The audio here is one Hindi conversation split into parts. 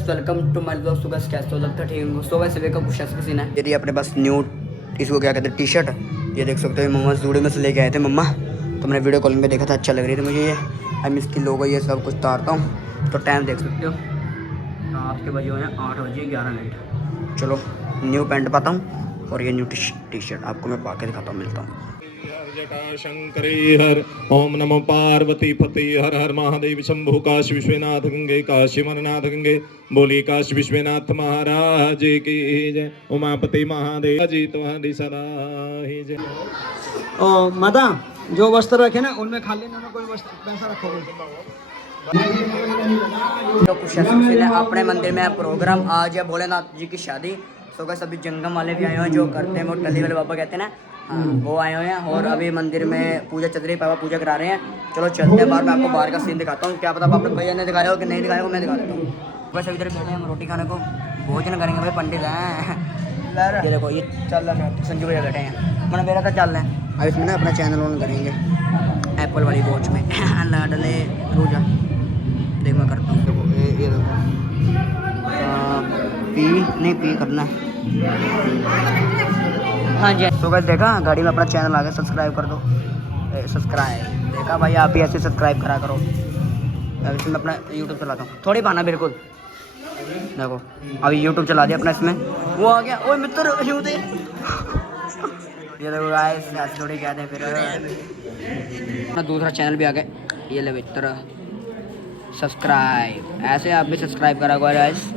Welcome to my blog. So guys कैसे हो, लगता ठीक है। सो गाइस वेलकम कुछ ऐसा सीन है। यदि अपने पास न्यू इसको क्या कहते हैं टी शर्ट, ये देख सकते हो मम्मा जूड़े में से लेके आए थे मम्मा। तो मैंने वीडियो कॉलिंग में देखा था, अच्छा लग रही थी मुझे ये। अब इसकी लोगो ये सब कुछ उतारता हूँ। तो टाइम देख सकते हो, रात के बजे हुए हैं 8 बजे 11 मिनट। चलो न्यू पैंट पाता हूँ और ये न्यू टी शर्ट आपको मैं पा के दिखाता हूँ, मिलता हूँ। शंकरे हर ओम नमो पार्वती पति हर हर महादेव शंभु काशी विश्वनाथ गंगे काशी मरनाथ गंगे बोली काशी विश्वनाथ महाराज की जय। उमापति महादेव जी तुम्हारी सदा ही जय। माता जो वस्त्र रखे ना उनमें खाली ना कोई वस्त्र पैसा रखोगे। तो कुछ ऐसा सीन है, अपने मंदिर में प्रोग्राम आज है भोलेनाथ जी की शादी। सो गाइस अभी जंगम वाले भी आए हुए हैं, जो करते हैं वो टली वाले बाबा कहते हैं ना, हाँ वो आए हुए हैं। और अभी मंदिर में पूजा चल रही है, पापा पूजा करा रहे हैं। चलो चलते हैं बाहर, मैं आपको बाहर का सीन दिखाता हूँ। क्या पता पापा भैया ने दिखाया हो कि नहीं दिखाया हो, मैं दिखा देता हूँ। बस अभी इधर बैठे हैं हम रोटी खाने को, भोजन करेंगे भाई, पंडित हैं। ये देखो ये चल रहा है, संजू भैया बैठे हैं, मैंने मेरा तो चल रहा है। अब इसमें ना अपना चैनल ऑन करेंगे एप्पल वाली वॉच में। लाडले रोजा देख मैं करता हूँ। देखो ये देखो पी नहीं पी करना है, हाँ जी। तो गाइस देखा गाड़ी में अपना चैनल आ गया, सब्सक्राइब कर दो। सब्सक्राइब देखा भाई, आप भी ऐसे सब्सक्राइब करा करो। अब इसमें अपना यूट्यूब चलाता हूँ, थोड़ी पाना बिल्कुल। देखो अभी यूट्यूब चला दिया अपना, इसमें वो आ गया। ओए मित्र यूँ दे ये देखो गाइस, ऐसे थोड़ी कहते हैं फिर। अपना दूसरा चैनल भी आ गया, ये ले मित्र सब्सक्राइब। ऐसे आप भी सब्सक्राइब करा करो गाइस,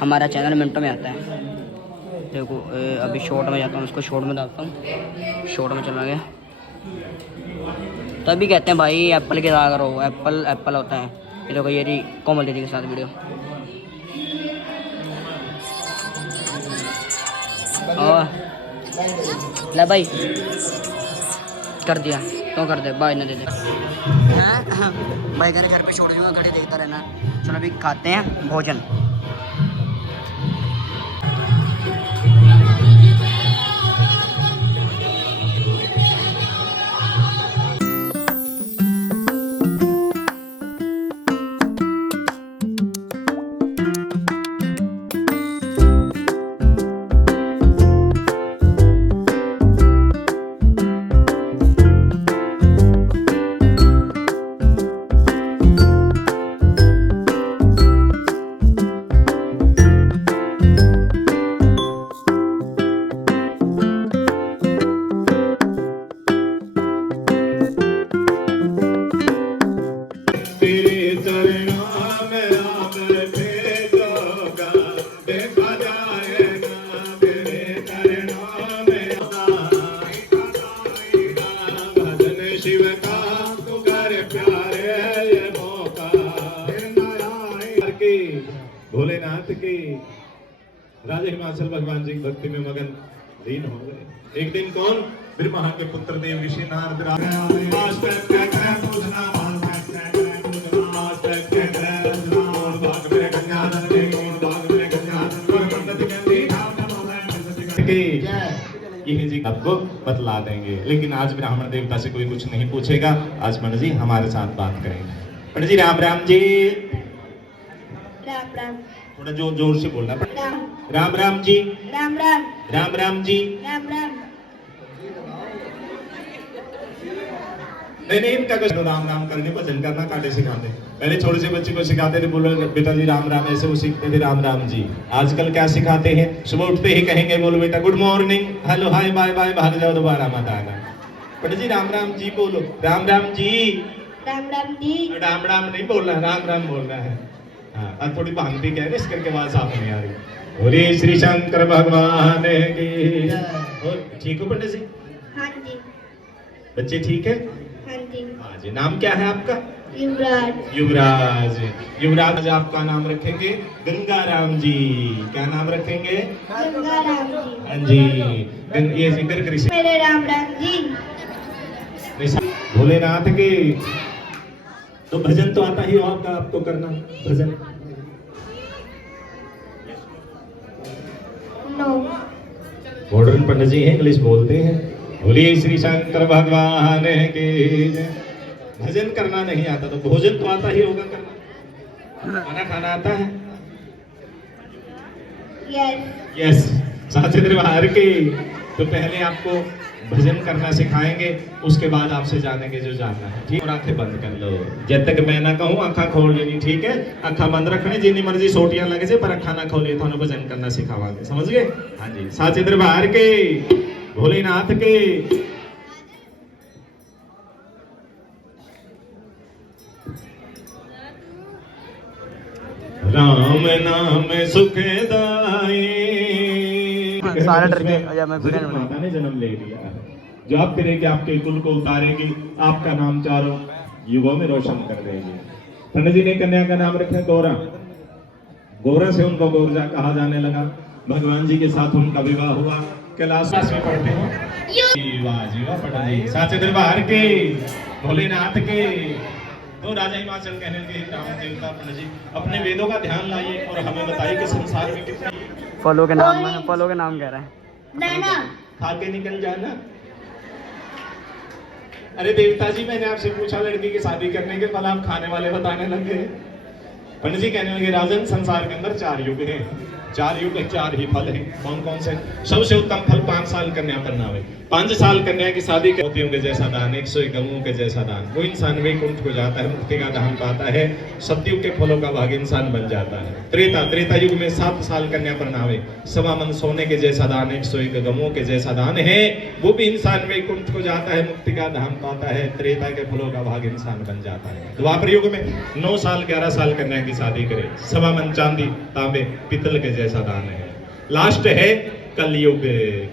हमारा चैनल मिनटों में आता है। देखो अभी शॉर्ट में जाता हूँ, उसको शॉर्ट में डालता हूँ, शॉर्ट में चला गया। तभी कहते हैं भाई एप्पल के ज़्यादा करो, एप्पल एप्पल होता है। ये देखो ये रही कोमल दीदी के साथ वीडियो। और ले भाई कर दिया तो कर दे, भाई ने दे दे। भाई घर पे छोड़ दूँगा, घड़ी देखता रहना। चलो अभी खाते हैं भोजन। भोलेनाथ के राजा हिमाचल भगवान जी भक्ति में मगन लीन हो गए। एक दिन कौन, ब्रह्मा के पुत्र देव ऋषि नारद ये जी आपको बतला देंगे। लेकिन आज ब्राह्मण देवता से कोई कुछ नहीं पूछेगा। आज पंडित जी हमारे साथ बात करेंगे। पंडित जी राम राम जी। राम राम। थोड़ा जोर से बोलना। राम राम जी। राम राम। राम राम जी। राम राम। नहीं इनका कुछ राम राम करने भजन करना काटे सिखाते। पहले छोटे से बच्चे को सिखाते थे, बोलो बेटा जी राम राम, ऐसे वो सीखते थे राम राम जी। आजकल क्या सिखाते हैं, सुबह उठते ही कहेंगे बोलो बेटा good morning, hello hi bye bye, भाग जाओ दोबारा मत आना। पंडित जी राम राम जी बोलो। राम राम जी। राम राम जी। राम राम नहीं बोलना, राम राम बोलना है। हाँ थोड़ी भांगती क्या है इस करके आवाज साफ नहीं आ रही। बोले श्री शंकर भगवान की। और ठीक हो पंडित जी? हाँ जी। बच्चे ठीक है? हाँ जी। हाँ जी। नाम क्या है आपका? युवराज। युवराज। युवराज आपका नाम रखेंगे गंगाराम जी। क्या नाम रखेंगे? गंगाराम जी। हाँ जी। ये सिंगर कृष्ण मेरे राम राम जी। भोलेनाथ के तो भजन तो आता ही होगा आपको करना, भजन? नो। मॉडर्न पंडित जी इंग्लिश बोलते हैं। बोले श्री शंकर भगवान के। भजन करना नहीं आता तो भोजन तो आता ही होगा करना। खाना खाना आता है? यस यस साचे दरबार के। तो पहले आपको भजन करना सिखाएंगे, उसके बाद आपसे जानेंगे जो जानना है, ठीक। और आंखें बंद कर लो, जब तक मैं ना कहूँ आंखा खोल लेनी, ठीक है। आंखा बंद रखनी, जितनी मर्जी सोटियां लगे से पर अखा ना खोलिए, थानू भजन करना सिखावांगे, समझ गए? हाँ जी। साचे दरबार के, भोलेनाथ के। राम नाम सुखदाई। सारा डर गए। या मैं जगत माता ने जन्म ले लिया है, जो आप करेगी आपके कुल को उतारेगी, आपका नाम चारों युगों में रोशन कर देगी। पंडित जी ने कन्या का नाम रखा गौरा। गौरा से उनको गौरजा कहा जाने लगा। भगवान जी के साथ उनका विवाह हुआ। कैलाश में पढ़ते हैं। वाह जी वाह पंडित जी। साचे दरबार के, भोलेनाथ के। तो राजा हिमाचल कहने लगे, राम देवता पंडित जी अपने वेदों का ध्यान लाइए और हमें बताइए कि संसार में कितने फलों के नाम कह रहा है। नाना खा के निकल जाना। अरे देवता जी, मैंने आपसे पूछा लड़की की शादी करने के फल, आप खाने वाले बताने लगे। पंडित जी कहने लगे, राजन संसार के अंदर 4 युग हैं, 4 युग 4 ही फल हैं। कौन कौन से? सबसे उत्तम फल 5 साल कन्या पर नावे। 5 साल कन्या की शादी मोतियों के जैसा दान, 101 गऊओं के जैसा दान। वो इंसान वैकुंठ को जाता है, मुक्ति का धाम पाता है, सतयुग के फलों का भाग इंसान बन जाता है। त्रेता युग में 7 साल कन्या पर नावे, 1.25 मन सोने के जैसा दान, 101 गऊओं के जैसा दान है। वो भी इंसान वैकुंठ को जाता है, मुक्ति का धाम पाता है, त्रेता के फलों का भाग इंसान बन जाता है। द्वापर युग में 9 साल 11 साल कन्या की शादी करे, 1.25 मन चांदी तांबे पितल के जैसा दान है। लास्ट है कलयुग।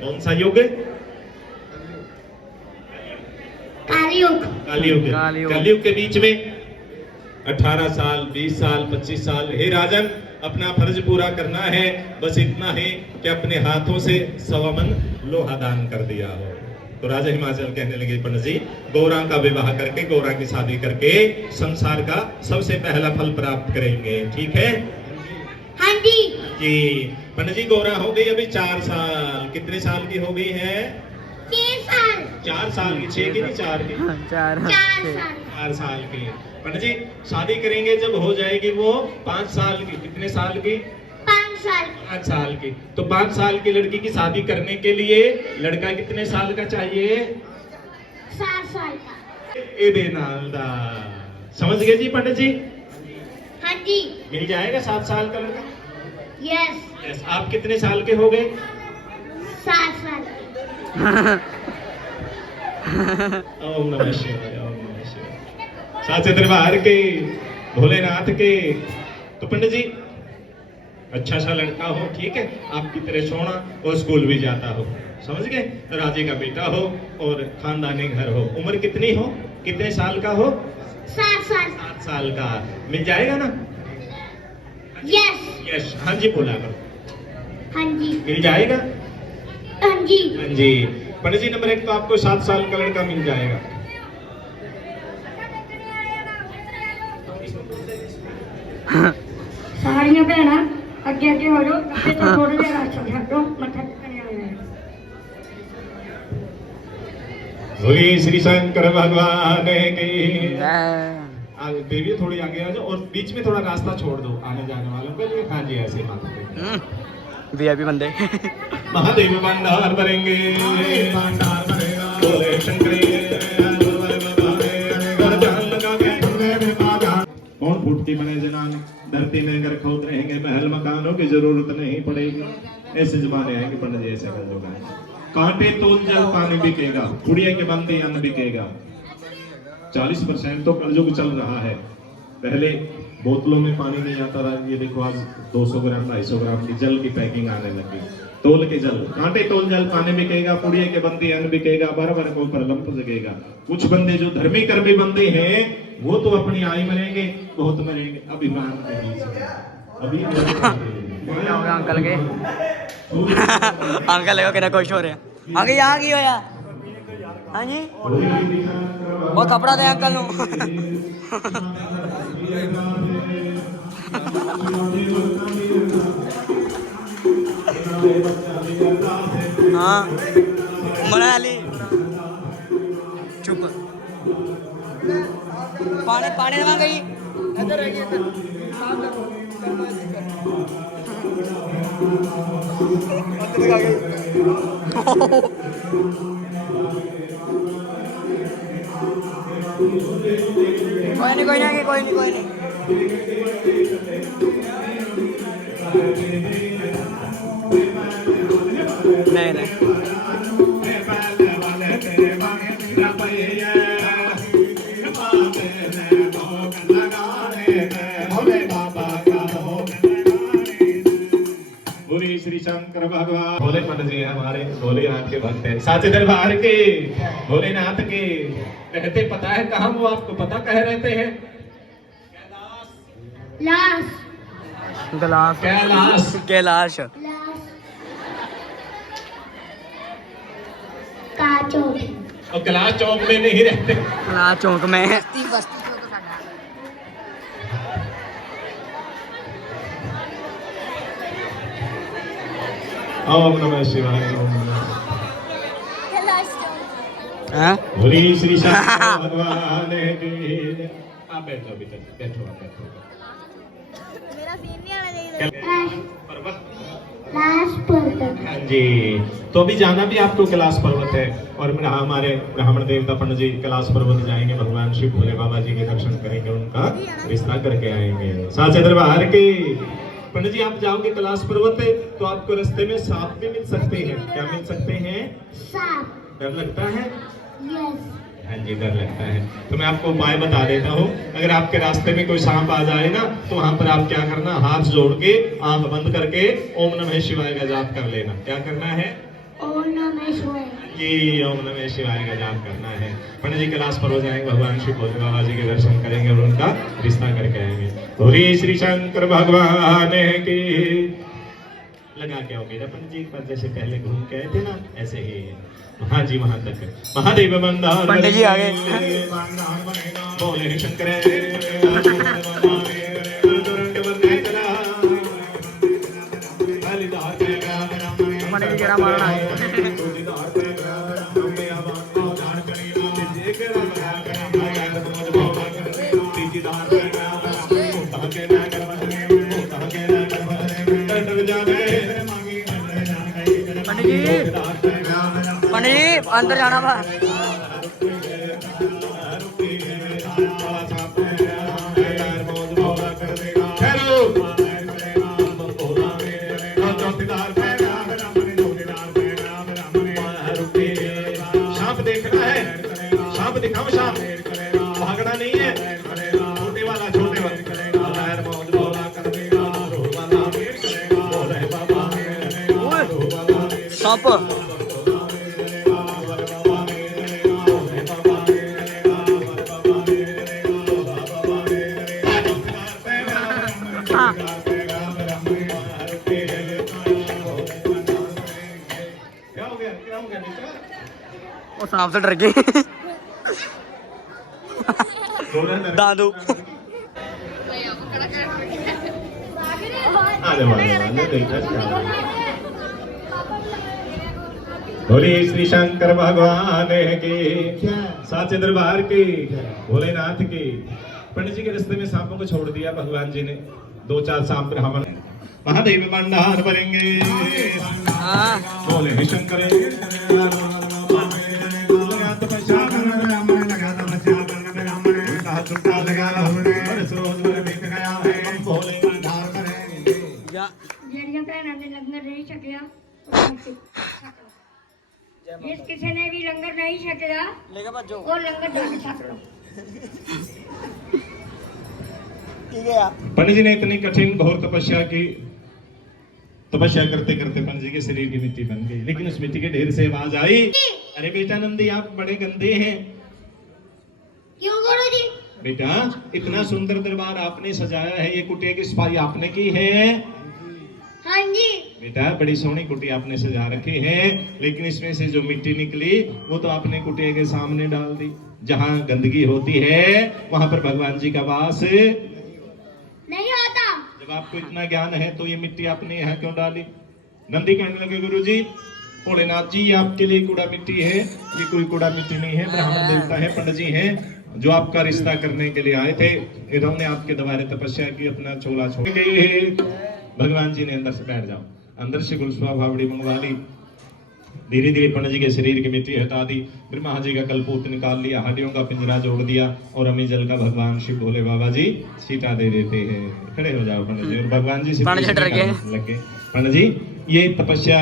कौन सा युग? कालयुग। कलयुग के बीच में 18 साल 20 साल 25 साल। हे राजन, अपना फर्ज पूरा करना है, बस इतना है कि अपने हाथों से 1.25 मन लोहा दान कर दिया हो। तो राजा हिमाचल कहने लगे, पंडित जी गौरा का विवाह करके, गौरा की शादी करके संसार का सबसे पहला फल प्राप्त करेंगे, ठीक है? हाँ जी। जी पंडित जी, गौरा हो गई अभी 4 साल। कितने साल की हो गई है? 6 साल। 4 साल की, 6 की नहीं 4 की? 4 साल। 4 साल की। पंडित जी शादी करेंगे जब हो जाएगी वो 5 साल की। कितने साल की? 5 साल। 5 साल की। तो 5 साल की लड़की की शादी करने के लिए लड़का कितने साल का चाहिए? 7 साल का। ए बेनालदा, समझ गए जी पंडित जी? हाँ जी। मिल जाएगा 7 साल का लड़का? यस। यस। आप कितने साल के हो गए? 7 साल। ओम नमः शिवाय, ओम नमः शिवाय। साचे दरबार के, भोलेनाथ के। तो पंडित जी अच्छा सा लड़का हो, ठीक है, आपकी तरह सोना और स्कूल भी जाता हो, समझ गए? राजे का बेटा हो और खानदानी घर हो। उम्र कितनी हो? कितने साल का हो? 7 साल। 7 साल का। मिल जाएगा ना? यस। यस। हाँ जी बोला करो। हाँ जी। मिल जाएगा? हाँ जी। हाँ जी। पंडित जी नंबर 1 तो आपको 7 साल का लड़का मिल जाएगा। सारियां भैना अगे अगे हो जाओ, तो थोड़े देर रास्ता छो, मत्था टेकने आए हैं। बोलिए श्री शंकर भगवान की। जय। देवी थोड़ी आगे आ जाओ और बीच में थोड़ा रास्ता छोड़ दो आने जाने वालों के लिए। हाँ जी ऐसे हाथ पे। वीआईपी बंदे। महादेव भंडार भरेंगे, बोले शंकरी। कौन फूटती बने जनाने, धरती में अगर खोद रहेंगे, महल मकानों की जरूरत नहीं पड़ेगी। ऐसे जमाने आएंगे पंडित जी, ऐसे कर दोगे। कांटे तोल जल पानी बिकेगा, कुड़िया के बंदे अन्न बिकेगा। 40% तो कर्जुग चल रहा है। पहले बोतलों में पानी नहीं आता था, ये देखो आज 200 ग्राम 250 ग्राम की जल की पैकिंग आने लगी। तोल के जल, कांटे तोल जल पानी बिकेगा, पुड़िया के बंदे अन्न बिकेगा, बार को प्रलंब जगेगा। कुछ बंदे जो धर्मी कर्मी बंदे हैं वो तो अपनी आई मरेंगे, बहुत मरेंगे। अभिमान के बीच अभी अंकल के अंकल देखो कितना खुश हो रहे हैं। आगे यहाँ की हो यार। हाँ जी बहुत थपड़ा दे अंकल नु। हाँ बना ली। चुप। पानी पानी ना गई इधर रहिए इधर। कोई नहीं कोई नहीं। नहीं नहीं बोले श्री शंकर भगवान। भोले पंडित जी हमारे भोलेनाथ के भक्त हैं, साचे दरबार के भोलेनाथ के। रहते पता है कहाँ वो, आपको पता कह रहते हैं? लाश गिलास कैलाश। कैलाश लाश काचो और कैलाश चौक में नहीं रहते। कैलाश चौक में ओम नमः शिवाय। हाँ? बोले श्री शंकर भगवान की। आप बैठो अभी तक, बैठो आप बैठो। पर्वत। लाश पर्वत हाँ जी, तो अभी जाना भी आपको कैलाश पर्वत है। और हमारे ब्राह्मण देवता पंडित जी कैलाश पर्वत जाएंगे, भगवान शिव भोले बाबा जी के दर्शन करेंगे, उनका रिश्ता करके आएंगे। साचे दरबार के पंडित जी, आप जाओगे कैलाश पर्वत तो आपको रास्ते में सांप भी मिल सकते हैं। क्या मिल सकते हैं? सांप डर लगता है? यस हाँ जी, डर लगता है। तो मैं आपको उपाय बता देता हूँ। अगर आपके रास्ते में कोई सांप आ जाए ना, तो वहां पर आप क्या करना, हाथ जोड़ के आंख बंद करके ओम नमः शिवाय का जाप कर लेना। क्या करना है? ओम नमः शिवाय जी, ओम नमः शिवाय का जाप करना है। पंडित जी कैलाश पर्वत जाएंगे, भगवान शिव भोले बाबा जी के दर्शन करेंगे और उनका रिश्ता करके आएंगे। बोले श्री शंकर भगवान की। लगा के आओगे ना पंडित जी, एक बार जैसे पहले घूम के आए थे ना, ऐसे ही। हाँ जी, वहां तक। महादेव बंदार पंडित जी आ गए। बोले शंकर पंडित जी केड़ा मारना है। पंडित जी अंदर जाना बा। सांप देखना है? सांप दिखाओ, सांप भागना नहीं है। छोटे वाला, छोटे वाला। सांप क्या हो गया? क्या हो गया बेटा? वो सांप से डर गई। दादू बोले श्री शंकर भगवान की। साचे दरबार की भोलेनाथ की। पंडित जी के रास्ते में सांपों को छोड़ दिया भगवान जी ने। 2-4 सांप ब्राह्मण महादेव भंडार भरेंगे। हाँ बोले शंकर ਜਿਹੜੀਆਂ ਭੈਣਾਂ ਨੇ ਲੰਗਰ ਨਹੀਂ ਛਕਿਆ ਜਿਸ ਕਿਸੇ ਨੇ ਵੀ ਲੰਗਰ ਨਹੀਂ ਛਕਿਆ लेके बच्चों ਉਹ ਲੰਗਰ ਜਾ ਕੇ ਛਕ ਲਓ ठीक है यार। पंडित जी ने इतनी कठिन घोर तपस्या की। तपस्या करते करते पंडित जी के शरीर की मिट्टी बन गई, लेकिन उस मिट्टी के ढेर से आवाज आई, अरे बेटा नंदी आप बड़े गंदे हैं। क्यों गुरु जी? बेटा इतना सुंदर दरबार आपने सजाया है, ये कुटिया की सफाई आपने की है? हाँ जी बेटा बड़ी सोहनी कुटिया आपने सजा रखी है, लेकिन इसमें से जो मिट्टी निकली वो तो आपने कुटिया के सामने डाल दी। जहाँ गंदगी होती है वहां पर भगवान जी का वास नहीं होता। जब आपको इतना ज्ञान है तो ये मिट्टी आपने यहाँ क्यों डाली? नंदी कहने लगे गुरुजी, भोलेनाथ जी ये आपके लिए कूड़ा मिट्टी है, ये कोई कूड़ा मिट्टी नहीं है, ब्राह्मण देवता है, पंडित जी हैं जो आपका रिश्ता करने के लिए आए थे। इन्होंने आपके द्वारे तपस्या की, अपना चोला छोड़ गए। भगवान जी ने अंदर से बैठ जाओ, अंदर से गुलशुआ फावड़ी मंगवा ली, धीरे धीरे पंडित जी के शरीर की मिट्टी हटा दी, फिर महाजी का कलपूत निकाल लिया, हड्डियों का पिंजरा जोड़ दिया और अमी जल का भगवान शिव भोले बाबा जी सीटा दे देते हैं। खड़े हो जाओ पंडित जी। और भगवान जी से लगे, पंडित जी ये तपस्या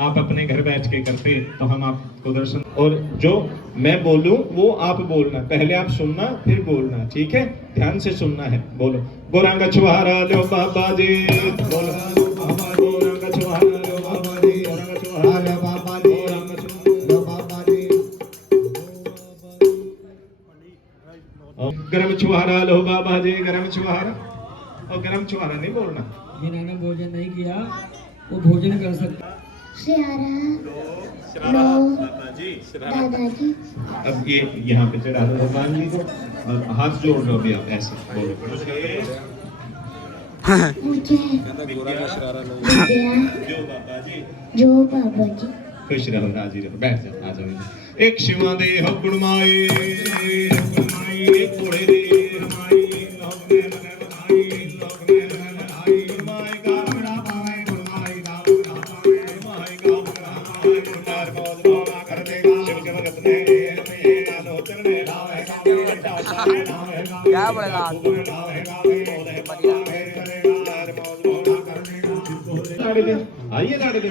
आप अपने घर बैठ के करते तो हम आपको दर्शन, और जो मैं बोलूं वो आप बोलना, पहले आप सुनना फिर बोलना, ठीक है? ध्यान से सुनना है। बोलो गोरंग छुहारा लो बाबा जी, बोलो गोरंग छुहारा लो बाबा जी, गोरंग छुहारा लो बाबा जी, गोरंग लो बाबा जी। गरम छुहारा लो बाबा जी, गरम छुहारा। और गरम छुहारा नहीं बोलना। जिन्होंने भोजन नहीं किया वो भोजन कर सकता। दादाजी। अब ये यहाँ पे चढ़ा दो भगवान जी को और हाथ जोड़ लो अभी आप ऐसे बोलो। मुझे जो बाबा जी। खुश रहो, राजी रहो, बैठ जाओ, आ जाओ। एक शिवा दे हो गुणमाई, एक घोड़े दे हमारी, लोग ने मन बनाई, लोग ने मन बनाई, गुणमाई का बड़ा पावे, गुणमाई का बड़ा पावे, गुणमाई का बड़ा पावे, गुणमार मौज मौला कर देगा, शिव के भगत ने मेरा लोचन ने लावे गावे, डासा ने लावे गावे, क्या बोलेगा लावे गावे, बोले बढ़िया करेगा, मौज मौला कर देगा। गाड़ी दे, आइए गाड़ी दे।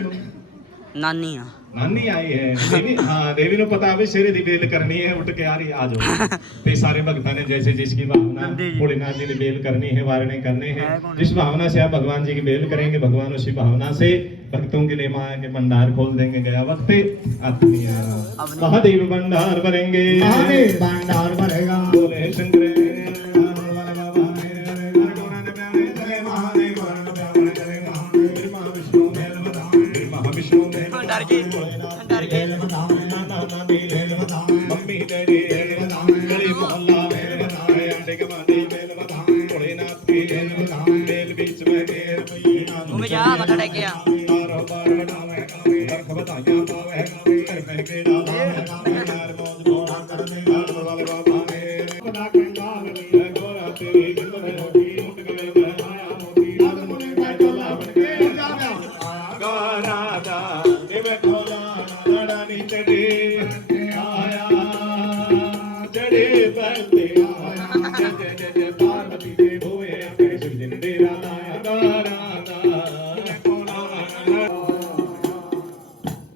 नानी आ नानी आई है देवी, हाँ देवी ने पता भी सिर दी बेल करनी है, उठ के आ रही, आ जाओ। ते सारे भक्तों ने जैसे जिसकी भावना, भोलेनाथ जी ने बेल करनी है, वारने करने हैं, जिस भावना से आप भगवान जी की बेल करेंगे, भगवान उसी भावना से भक्तों के लिए माया के भंडार खोल देंगे। गया वक्त आत्मीय महादेव भंडार भरेंगे, महादेव भंडार भरेगा, बोले शंकर मम्मी डैडी गली मोहल्ला भोलेनाथ की बेल बीच में घूमे जा मथा टेकिया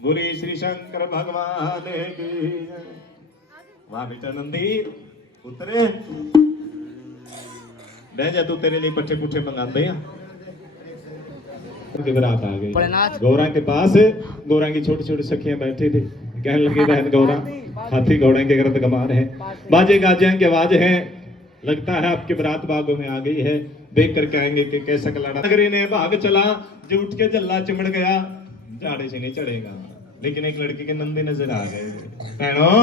गुरु श्री शंकर भगवान की वाह बेटा नंदी उतरे बह जा, तू तेरे लिए पट्टे पुट्ठे मंगाते हैं। बारात आ गई गौरा के पास, गौरा की छोटी छोटी सखियां बैठी थी, कहने लगी बहन गौरा हाथी घोड़े के गर्द कमार है, बाजे गाजे की आवाज है, लगता है आपकी बारात बागों में आ गई है, देख कर कहेंगे कि कैसा कलाड़ा। नगरी ने भाग चला, जो उठ के जल्ला चिमड़ गया, झाड़े से नहीं चढ़ेगा, लेकिन एक लड़की के नंदी नजर आ गए। बहनों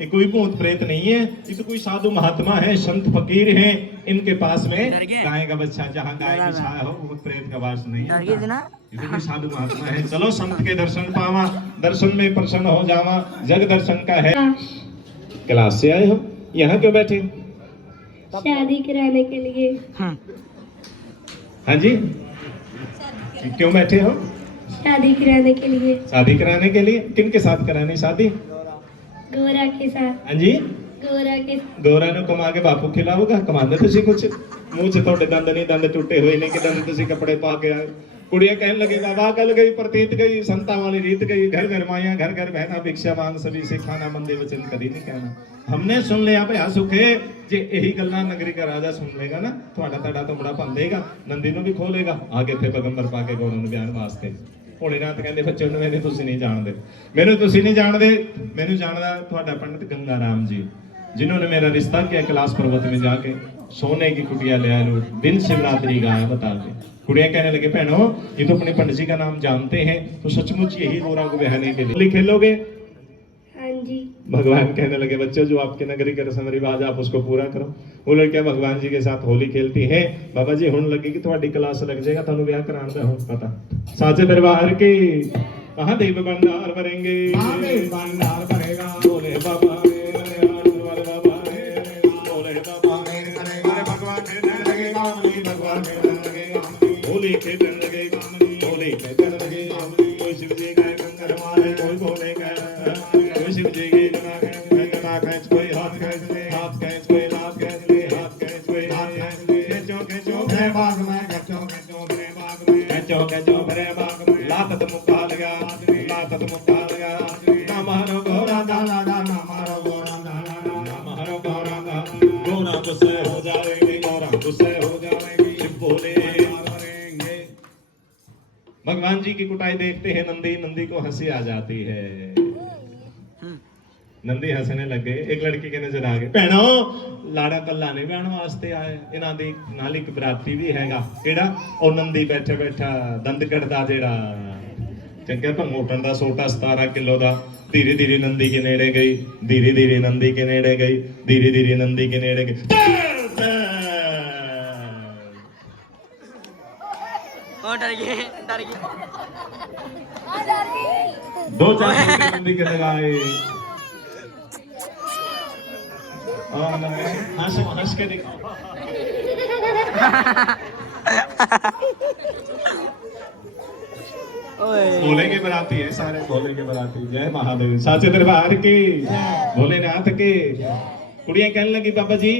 ये कोई भूत प्रेत नहीं है, ये तो कोई साधु महात्मा है, संत फकीर हैं, इनके पास में गाय का बच्चा, जहाँ गाय की छाया हो भूत प्रेत का वास नहीं है, ये तो कोई साधु महात्मा है। चलो संत के दर्शन पावा, दर्शन में प्रसन्न हो जावा, जग दर्शन का है। क्लास से आए हो, यहाँ क्यों बैठे? शादी कराने के लिए। हाँ जी, क्यों बैठे हो? शादी कराने के लिए। शादी कराने के लिए? किन के साथ करानी शादी? गौरा के साथ। हाँ जी, गौरा के। गौरा ने कमा के बापू खिलाओगा, कमाने तुसी कुछ मुंह से थोड़े दंद नहीं, दंद टूटे हुए नहीं कि दंद तुसी कपड़े पा के आए। कुड़िया कहने लगे वाह कल गई प्रतीत गई, संता वाली रीत गई, घर घर माया घर घर बहना, भिक्षा मांग सभी से खाना, मंदे वचन कभी नहीं कहना। हमने सुन लिया भैया सुखे, जे यही गल्ला नगरी का राजा सुन लेगा ना, थोड़ा तड़ा तो बड़ा पन देगा, नंदी नु भी खोलेगा, आगे थे पैगंबर पाके गौरा नु बयान वास्ते। भोलेनाथ कहते बच्चों ਨੂੰ मैंने तुसी नहीं जानते, मैंने तुसी नहीं जानते, मैंने जानदा ਤੁਹਾਡਾ पंडित गंगा राम जी, जिन्होंने मेरा रिश्ता किया कैलाश पर्वत में जाके, सोने की कुटिया ले आए, दिन शिवरात्रि का है बता दे। कुड़िया कहने लगे बहनों ये तो अपने पंडित जी का नाम जानते हैं, तो सचमुच यही गौरा को बहाने के लिए खेलोगे? हाँ जी। भगवान कहने लगे बच्चों जो आपकी नगरी का रस्म रिवाज आप उसको पूरा करो। वो लड़कियां भगवान जी के साथ होली खेलती हैं। बाबा जी हुण लगी कि ਤੁਹਾਡੀ क्लास लग जाएगा, ਤੁਹਾਨੂੰ ਵਿਆਹ ਕਰਾਉਣ ਦਾ ਹੁਣ पता। साचे दरबार की महादेव भंडार भरेंगे, महादेव भंडार भरेगा, बोले बाबा होली खेलने लगे, होली खेलने कैचो भरे बाग में लातत मुक्का लगा लातत मुक्का लगा नाम हरो गौरा दाला नाम हरो गौरा दाला नाम हरो गौरा दाला गौरा गुस्से हो जाएगी गौरा गुस्से हो जाएगी शिव बोले मरेंगे। भगवान जी की कुटाई देखते हैं नंदी नंदी को हंसी आ जाती है। नंदी हंसने लग गए। एक लड़की के नजर आ गए भैनो लाड़ा कला नहीं बहन वास्ते आए इन्हां दी नाल इक बराती भी हैगा केड़ा ओ नंदी बैठे बैठा दंद कटदा जेड़ा चंगे भंगोटन दा सोटा 17 किलो दा धीरे धीरे नंदी के नेड़े गई धीरे धीरे नंदी के नेड़े गई धीरे धीरे नंदी के नेड़े गई डर गए दो चार नंदी के लगाए हंस के दिखाओ बोलेंगे बराती है सारे बोलेंगे बराती जय महादेव साचे दरबार की भोलेनाथ की। कुड़ियां कहने लगी बाबा जी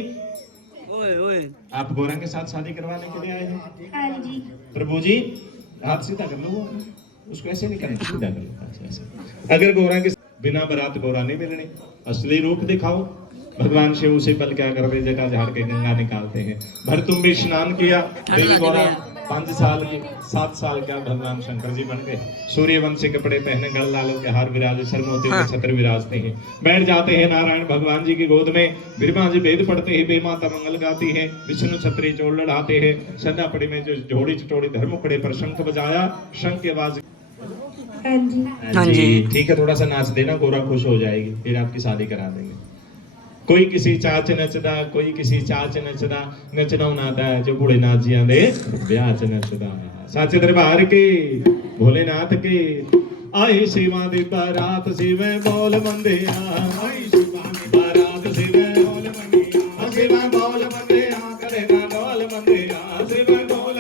आप गोरा के साथ शादी करवाने के लिए आए हैं? हाँ जी। प्रभु जी हाथ सीधा कर लो उसको ऐसे नहीं करना सीधा कर लो ऐसे। अगर गोरा के बिना बरात गोरा नहीं मिलनी असली रूप दिखाओ। भगवान शिव उसी पल क्या करते जगह झाड़ के गंगा निकालते हैं। भर तुम भी स्नान किया देवी गौरा 5 साल की 7 साल का भगवान शंकर जी बन गए। सूर्यवंशी कपड़े पहने गल लालों के हार विराजे सर मोती के छत्र विराजते हैं। बैठ जाते हैं नारायण भगवान जी की गोद में। ब्रह्मा जी वेद पढ़ते हैं बेमाता मंगल गाती है। विष्णु छत्री चोर लड़ाते हैं। सन्नापड़ी में जो जोड़ी चटोड़ी धर्मुखड़े पर शंख बजाया शंख की आवाज। हाँ जी। हाँ जी। ठीक है थोड़ा सा नाच देना गोरा खुश हो जाएगी फिर आपकी शादी करा देंगे। कोई किसी चाच नचदा कोई किसी चाच नचदा नचना नादा जो बूढ़े नाथ जी आंदे ब्याह च नचदा। साचे दरबार के भोलेनाथ के आई शिवा दी बारात शिवे बोल मंदिया आई शिवा दी बारात शिवे बोल मंदिया शिवा बोल मंदिया करे ना बोल मंदिया शिवा बोल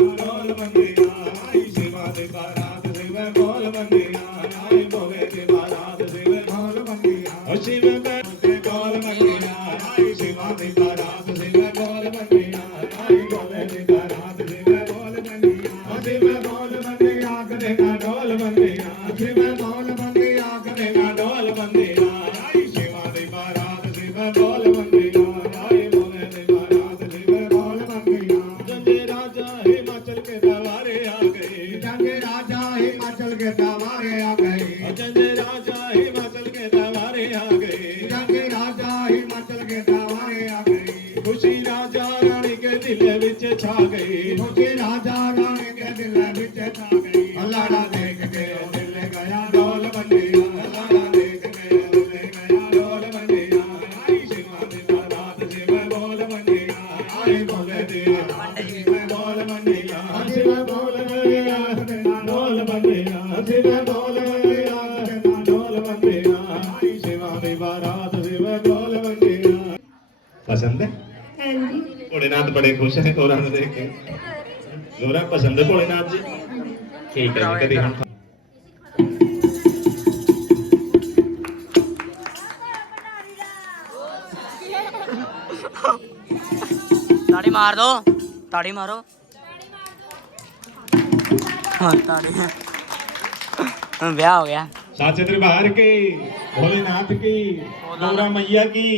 बोल मंदिया आई शिवा दी बारात शिवे बोल मंदिया आई बोले दी बारात शिवे बोल मंदिया शिवे पसंद है? हाँ जी। भोलेनाथ बड़े खुश है गोरा को देख के। गोरा पसंद है भोलेनाथ जी? ठीक है कभी हम ताड़ी मार दो ताड़ी मारो। हाँ ताड़ी ब्याह हो गया। साचे दरबार के भोलेनाथ की गौरा मैया की।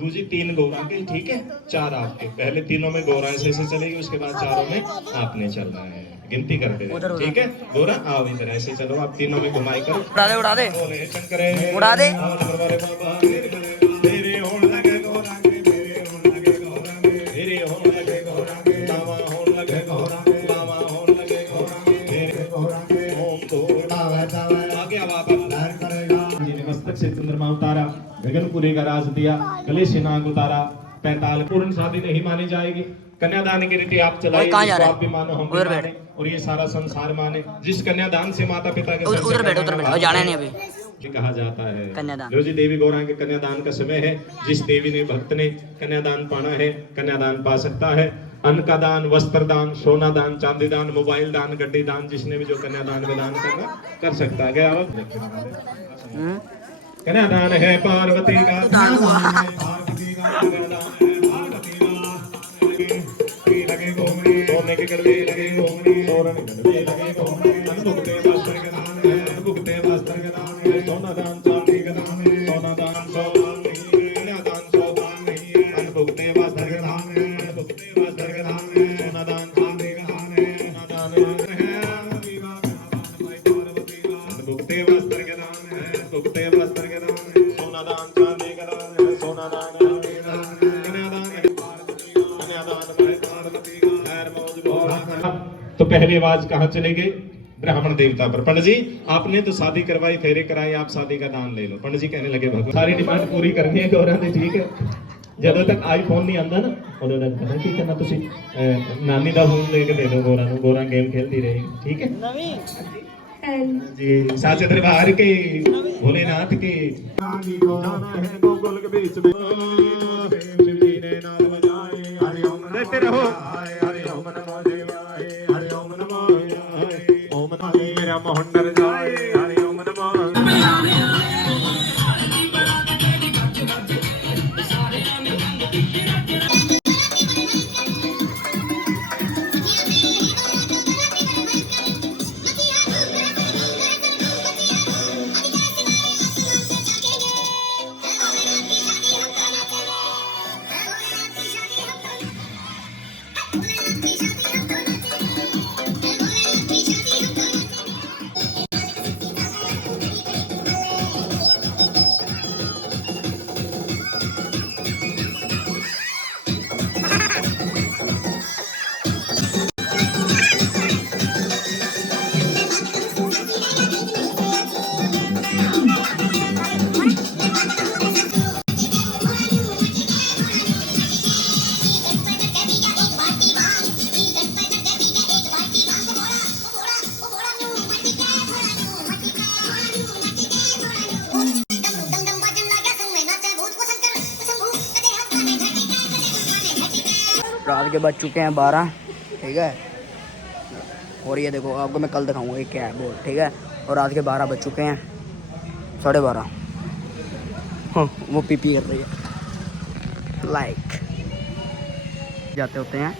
दूसरी 3 गौरा के ठीक है 4 आपके। पहले तीनों में गौरा ऐसे ऐसे चलेगी उसके बाद चारों में आपने चलना है गिनती करते रहे ठीक है। गौरा आओ इधर ऐसे चलो आप तीनों में घुमाई करो। उड़ा दे उड़ा दे बोले शंकर उड़ा दे। तेरे होण लगे गौरा के तेरे होण लगे गौरा के तेरे होण लगे गौरा के लावा होण लगे गौरा के लावा होण लगे गौरा के तेरे गौरा के ओम तो लावा लावा आगे अब आप लहर करेगा। जिन्हें मस्तक से चंद्रमा उतारा गगनपुरी का राज दिया गले से नाग उतारा 45 पूर्ण शादी नहीं मानी जाएगी। कन्यादान की रीति आप चलाइए आप भी मानो हम भी माने और ये सारा संसार माने। जिस कन्यादान से माता पिता के उधर बैठो जाना नहीं अभी कहा जाता है कन्यादान। लो जी देवी गौरा के कन्यादान का समय है। जिस देवी ने भक्त ने कन्यादान पाना है कन्यादान पा सकता है। अन्न का दान वस्त्र दान सोना दान चांदी दान मोबाइल दान गड्डी दान जिसने भी जो कन्यादान का दान करना कर सकता है। क्या कन्यादान है पार्वती का लगे घूमने लगे सोरण गणवे लगे बोलने अनुभुक्ते वस्त्र का दान है अनुभुक्ते वस्त्र का दान है सोना दान चांदी का दान है सोना दान सौदान नहीं है दान सौदान नहीं है अनुभुक्ते वस्त्र का दान है अनुभुक्ते वस्त्र का दान है सोना दान चांदी का दान है सोना दान है अनुभुक्ते वस्त्र का दान है अनुभुक्ते वस्त्र का दान है सोना दान चांदी का दान है सोना दान चांदी का दान है कन्यादान है कन्यादान है पार्वती का खैर मौज भोला। तो पहली आवाज कहाँ चली गई? ब्राह्मण देवता पर। पंडित जी आपने तो शादी करवाई फेरे कराए आप शादी का दान ले लो। पंडित जी कहने लगे भगवान सारी डिमांड पूरी करनी है गौरा ने ठीक है ਜਦੋਂ ਤੱਕ ਆਈਫੋਨ ਨਹੀਂ ਆਂਦਾ ਨਾ ਉਦੋਂ ਤੱਕ ਪਤਾ ਕੀ ਕਰਨਾ ਤੁਸੀਂ ਨਾਨੀ ਦਾ ਫੋਨ ਲੈ ਕੇ ਦੇ ਦਿਓ ਗੋਰਾ ਨੂੰ ਗੋਰਾ ਗੇਮ ਖੇਲਦੀ ਰਹੇਗੀ ਠੀਕ ਹੈ हाँ जी साचे दरबार के भोलेनाथ के जाना है गोकुल के बीच में शिव जी ने नाम बजाए हरि ओम रहते रहो हरि ओम नमो देवाय हरि ओम नमो ओम नमो मेरा मोहन डर जाए हरि ओम नमो रात के बज चुके हैं 12 ठीक है और ये देखो आपको मैं कल दिखाऊंगा ये क्या है बोर्ड ठीक है और रात के 12 बज चुके हैं 12:30 हाँ वो पी कर रही है लाइक जाते होते हैं